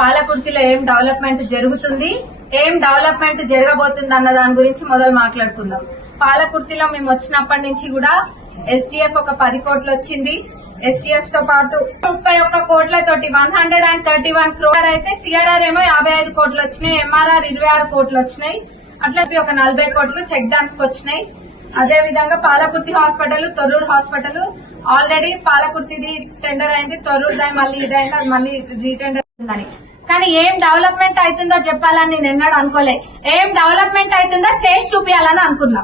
పాలకుర్తిలో ఏం డెవలప్మెంట్ జరుగుతుంది ఏం డెవలప్మెంట్ జరగబోతుంది అన్న దాని గురించి మొదలు మాట్లాడుకుందాం. పాలకుర్తిలో మేము వచ్చినప్పటి నుంచి కూడా ఎస్డిఎఫ్ ఒక పది కోట్లు వచ్చింది. ఎస్టీఎఫ్తో పాటు ముప్పై ఒక్క కోట్లతోటి one hundred and thirty one crore అయితే సిఆర్ఆర్ ఏమో యాభై ఐదు కోట్లు వచ్చినాయి ఎంఆర్ఆర్ ఇరవై ఆరు కోట్లు వచ్చినాయి. అట్లా ఒక నలభై కోట్లు చెక్ డ్యామ్స్కు వచ్చినాయి. అదే విధంగా Palakurthi hospital Thorrur hospital already పాలకుర్తిది tender అయింది తొర్రూరు దాని మళ్ళీ ఇదైంది అది మళ్ళీ రీటెండర్ ఉందని కానీ ఏం డెవలప్మెంట్ అవుతుందో చెప్పాలని నేను ఎన్నడూ అనుకోలే. ఏం డెవలప్మెంట్ అవుతుందో చేసి చూపించాలని అనుకున్నా.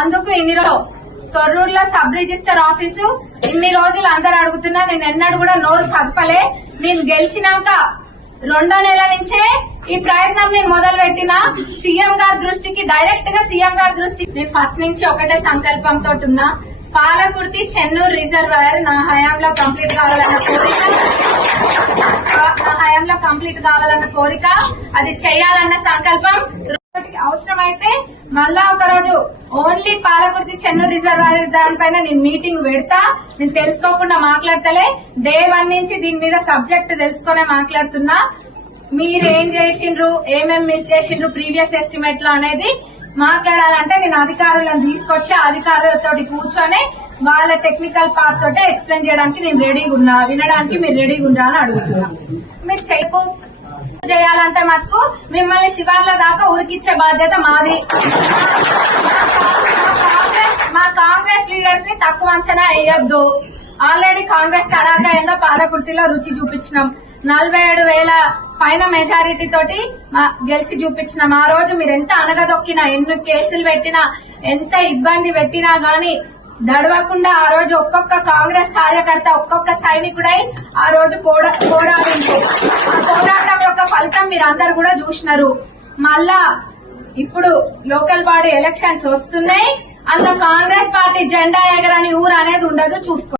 అందుకు ఇన్ని రోజు తొర్రూరులో సబ్ రిజిస్టర్ ఆఫీసు ఇన్ని రోజులు అందరు అడుగుతున్నా నేను ఎన్నడూ కూడా నోరు కదపలే. నేను గెలిచినాక రెండో నెల నుంచే ఈ ప్రయత్నం నేను మొదలు పెట్టిన సీఎం గారి దృష్టికి డైరెక్ట్గా సీఎం గారి దృష్టికి నేను ఫస్ట్ నుంచి ఒకటే సంకల్పంతో ఉన్నా. పాలకుర్తి చెన్నూరు రిజర్వాయర్ నా హయాంలో కంప్లీట్ కావాలన్న కంప్లీట్ కావాలన్న కోరిక అది చేయాలన్న సంకల్పం రోజుకి అవసరమైతే మళ్ళా ఒక రోజు ఓన్లీ పాలకుర్తి చెన్నూరు రిజర్వాయర్ దానిపైన నేను మీటింగ్ పెడతా. నేను తెలుసుకోకుండా మాట్లాడతలే. డే వన్ నుంచి దీని మీద సబ్జెక్ట్ తెలుసుకునే మాట్లాడుతున్నా. మీరేం చేసిండ్రు? ఏమేమి మిస్ చేసిండ్రు? ప్రీవియస్ ఎస్టిమేట్లో అనేది మాట్లాడాలంటే నేను అధికారులను తీసుకొచ్చి అధికారులతో కూర్చొని వాళ్ళ టెక్నికల్ పార్ట్ తోటే ఎక్స్ప్లెయిన్ చేయడానికి నేను రెడీగా ఉన్నా. వినడానికి మీరు రెడీగా ఉన్నా అని అడుగుతున్నా. మీరు చెప్పు. చేయాలంటే మటుకు మిమ్మల్ని శివార్ల దాకా ఉరికిచ్చే బాధ్యత మాది. మా కాంగ్రెస్ మా కాంగ్రెస్ లీడర్స్ని తక్కువ అంచనా వేయొద్దు. ఆల్రెడీ కాంగ్రెస్ తడాగా ఏందో పాదకుర్తిలో రుచి చూపించినాం. నలభై ఏడు వేల పైన మెజారిటీ తోటి మా గెలిచి చూపించినాం. ఆ రోజు మీరు ఎంత అనగదొక్కినా ఎన్ని కేసులు పెట్టినా ఎంత ఇబ్బంది పెట్టినా గాని దడవకుండా ఆ రోజు ఒక్కొక్క కాంగ్రెస్ కార్యకర్త ఒక్కొక్క సైనికుడై ఆ రోజు పోరాడింది. ఆ పోరాటం యొక్క ఫలితం మీరు అందరు కూడా చూసినారు. మళ్ళా ఇప్పుడు లోకల్ బాడీ ఎలక్షన్స్ వస్తున్నాయి. అంత కాంగ్రెస్ పార్టీ జెండా ఎగరని ఊరు అనేది ఉండదు చూసుకో